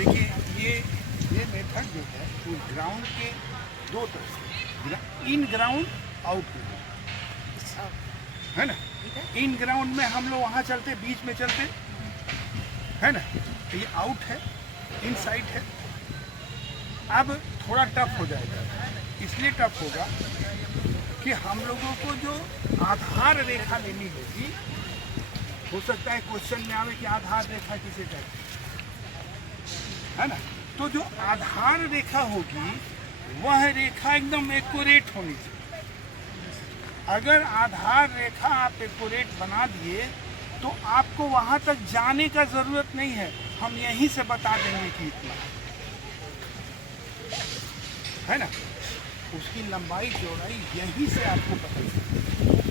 देखिए ये मेथड जो है वो ग्राउंड के दो तरफ, इन ग्राउंड आउट ग्राउंड है ना। इन ग्राउंड में हम लोग वहाँ चलते, बीच में चलते है ना, तो ये आउट है, इन साइड है। अब थोड़ा टफ हो जाएगा, इसलिए टफ होगा कि हम लोगों को जो आधार रेखा लेनी होगी, हो सकता है क्वेश्चन में आवे कि आधार रेखा किसे कहते हैं, है ना। तो जो आधार रेखा होगी वह रेखा एकदम एक्यूरेट होनी चाहिए। अगर आधार रेखा आप एक्यूरेट बना दिए तो आपको वहां तक जाने का जरूरत नहीं है, हम यहीं से बता देंगे कि इतना है ना। उसकी लंबाई चौड़ाई यहीं से आपको पता चलेगी।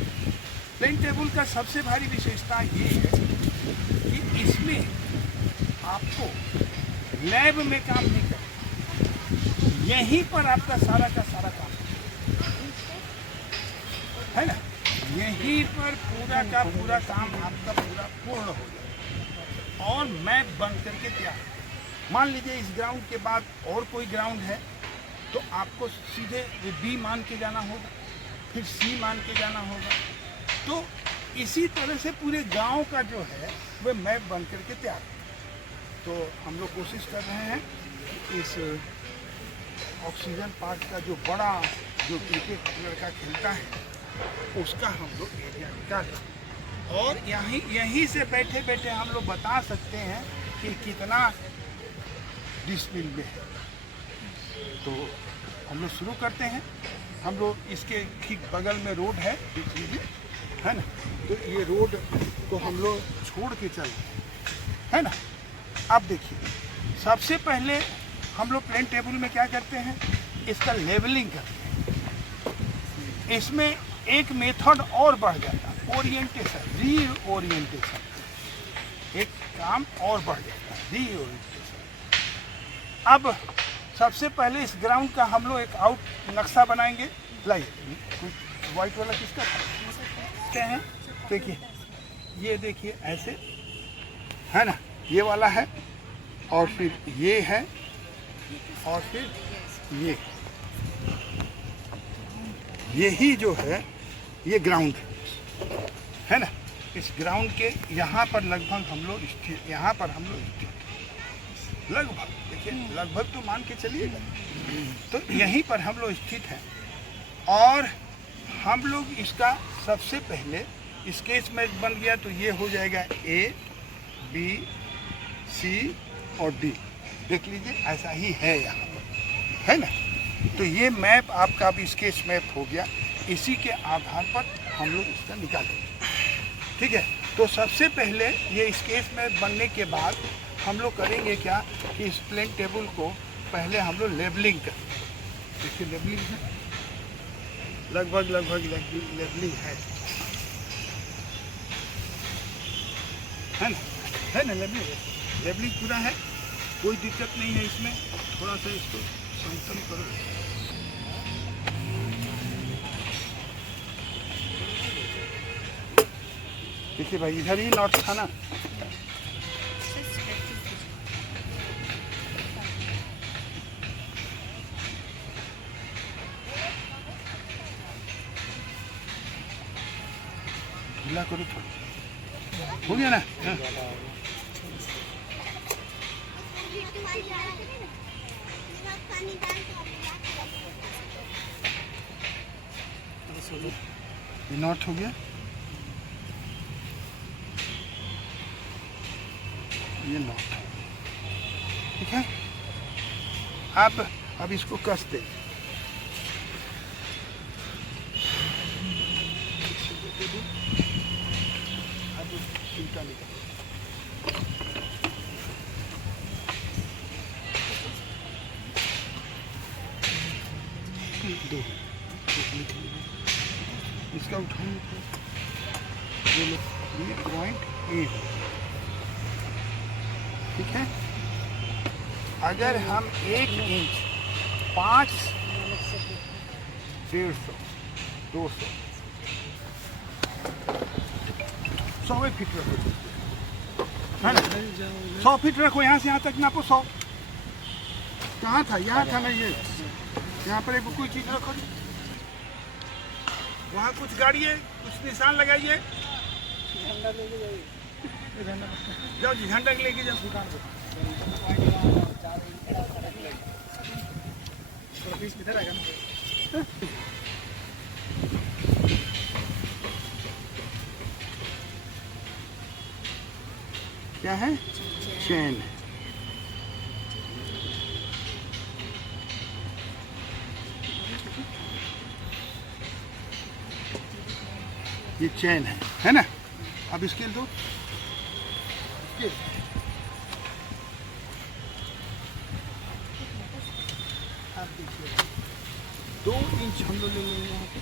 प्लेन टेबल का सबसे भारी विशेषता ये है कि इसमें आपको लैब में काम नहीं करना, यहीं पर आपका सारा का सारा काम है ना, यहीं पर पूरा का पूरा काम आपका पूरा पूर्ण हो जाए और मैप बन करके तैयार। मान लीजिए इस ग्राउंड के बाद और कोई ग्राउंड है तो आपको सीधे बी मान के जाना होगा, फिर सी मान के जाना होगा। तो इसी तरह से पूरे गांव का जो है वह मैप बन करके तैयार। तो हम लोग कोशिश कर रहे हैं इस ऑक्सीजन पार्क का जो बड़ा जो क्रिकेट लड़का खेलता है उसका हम लोग एरिया निकालें और यहीं से बैठे बैठे हम लोग बता सकते हैं कि कितना डिस्प्लिन में है। तो हम लोग शुरू करते हैं। हम लोग इसके ठीक बगल में रोड है, है ना, तो ये रोड को हम लोग छोड़ के चल रहे हैं, है ना। अब देखिए, सबसे पहले हम लोग प्लेन टेबल में क्या करते हैं, इसका लेवलिंग करते हैं। इसमें एक मेथड और बढ़ जाता है, ओरिएंटेशन, रीओरिएंटेशन। एक काम और बढ़ जाता है, रीओरिएंटेशन। अब सबसे पहले इस ग्राउंड का हम लोग एक आउट नक्शा बनाएंगे। लाइए, व्हाइट वाला किसका क्या है, देखिए, ये देखिए ऐसे है ना, ये वाला है और फिर ये है और फिर ये, यही जो है ये ग्राउंड है ना। इस ग्राउंड के यहाँ पर लगभग हम लोग स्थित, यहाँ पर हम लोग स्थित, लगभग देखिए, लगभग तो मान के चलिएगा, तो यहीं पर हम लोग स्थित हैं। और हम लोग इसका सबसे पहले स्केच मैप बन गया तो ये हो जाएगा ए, बी, सी और डी। देख लीजिए ऐसा ही है यहाँ पर, है ना। तो ये मैप आपका अब स्केच मैप हो गया। इसी के आधार पर हम लोग इसका निकालेंगे, ठीक है। तो सबसे पहले ये स्केच मैप बनने के बाद हम लोग करेंगे क्या कि इस प्लेन टेबल को पहले हम लोग लेबलिंग करेंगे। देखिए लेबलिंग है, लगभग लेबलिंग है ना, लेबलिंग पूरा है, कोई दिक्कत नहीं है इसमें। थोड़ा सा इसको समतल करो। देखिए भाई, इधर ही नॉट था ना, ढीला करो थोड़ा, हो गया ना। हाँ। ये नॉट हो गया, ये नॉट, ठीक है। अब इसको कस दे, अब चिंता नहीं कर, दो इसका उठाने ये पॉइंट ए, ठीक है। अगर हम 1 इंच 5, 150, 200, 100 फीट रखो, है ना, 100 फीट रखो, यहाँ से यहाँ तक नापो 100, कहाँ था? यहाँ था ना ये। यहाँ पर एक कोई चीज रखो। वहाँ कुछ गाड़ी है, कुछ निशान लगाइए। झंडा लेके जाइए। जाओ जी, झंडा लेके जाओ दुकान पे। किधर आएगा ना? क्या है? चैन। ये चैन है ना? अब स्केल दो। स्केल। आप देखिए 2 इंच हम लोग ले लेंगे यहाँ पे।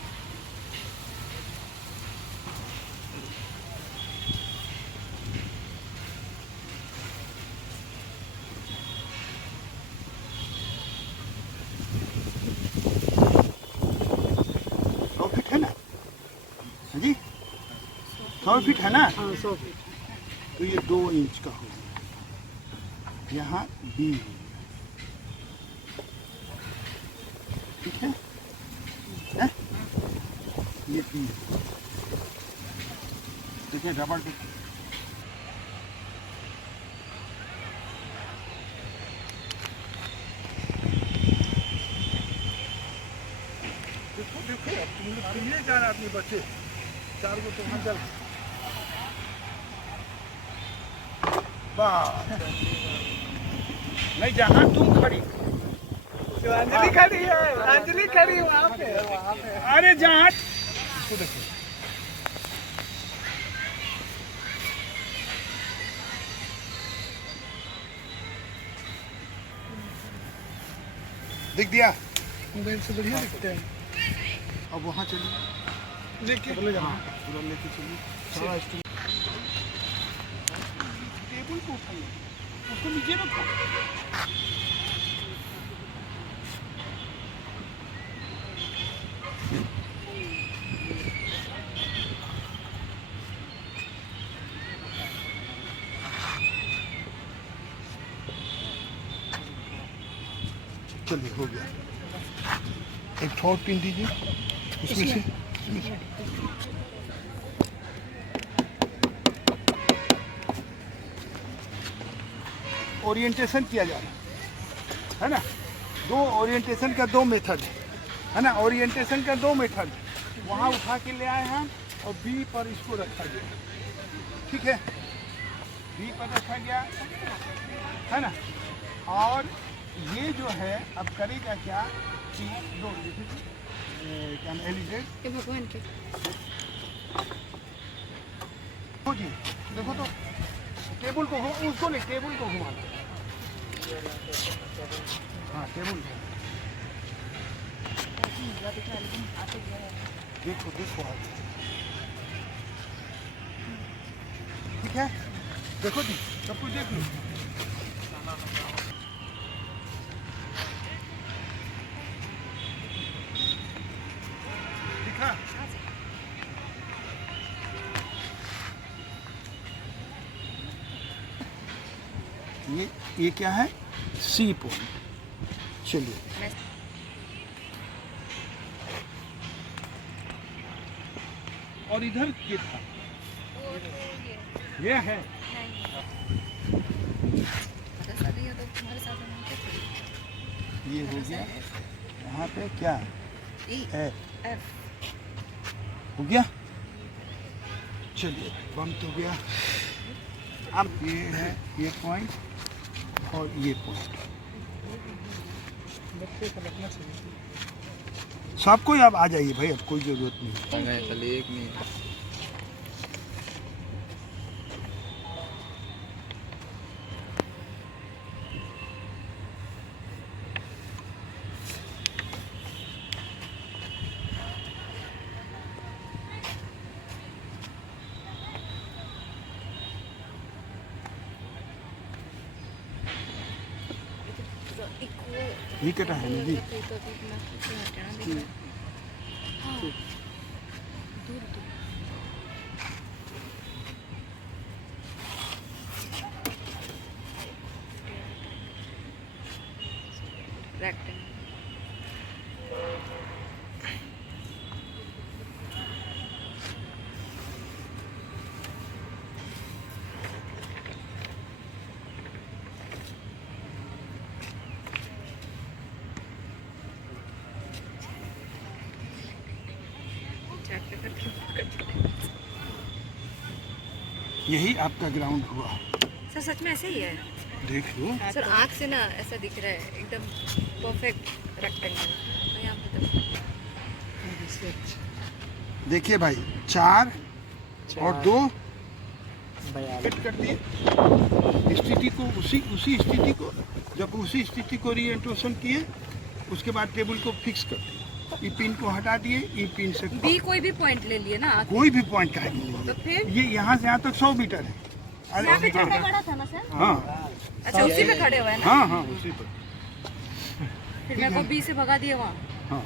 जी 100 फीट है ना? हाँ 100 फीट। तो ये 2 इंच का होगा। यहाँ बी होगा, ठीक है? ये बी देखिए रबड़ के। देखो देखो तुम लोग कितने 4 आदमी बच्चे, 4 को तो वहाँ चल। नहीं, जहाँ तुम खड़ी। अंजलि खड़ी है, अंजलि खड़ी वहाँ पे। अरे जहाँ इसको देखो। दिख दिया? मोबाइल से बढ़िया दिखते हैं। अब वहाँ चलिए, लेके पूरा लेके चलिए। टेबल को उठाइए, उसको नीचे रखो। चलिए हो गया। एक और पिन दीजिए उसमें से। ओरिएंटेशन किया जा रहा है ना? 2 ओरिएंटेशन का 2 मेथड है ना? ओरिएंटेशन का 2 मेथड वहाँ उठा के ले आए हैं और बी पर इसको रखा गया, ठीक है? बी पर रखा गया है ना? और ये जो है अब करेगा क्या कि दो क्या एलिजेड भगवान के हो जी। देखो तो टेबल को उसको नहीं, टेबल को घुमाना। हाँ टेबल को देखो देखो आप, ठीक है? देखो जी सब कुछ देख लो। ठीक है? ये क्या है? C point. चलिए और इधर ये था, ये है ये हो गया। यहाँ पे क्या है? हो गया। चलिए बम तो गया। अब ये है ये पॉइंट और ये पॉइंट। सबको अब आ जाइए भाई, अब कोई जरूरत नहीं। एक नहीं ये कटा है ना जी? रेक्टेंगल। यही आपका ग्राउंड हुआ। सर सच में ऐसे ही है देख लो। सर, आँख से ना ऐसा दिख रहा है एकदम परफेक्ट रेक्टेंगल। यहाँ पे तो देखिए भाई, 4 और 2 फिट कर दिए स्थिति को, उसी स्थिति को, जब उसी स्थिति को रीएंट्रोशन किए उसके बाद टेबल को फिक्स कर दिए। ई पिन को हटा दिए, ई पिन से बी कोई भी पॉइंट ले लिए ना, कोई भी पॉइंट का नहीं तो है। फिर ये यहाँ से यहाँ तक 100 मीटर है। यहाँ पे छोटा बड़ा था ना सर। हाँ अच्छा उसी पे खड़े हुए हैं ना। हाँ हाँ उसी पर। फिर मेरे को बी से भगा दिए वहाँ। हाँ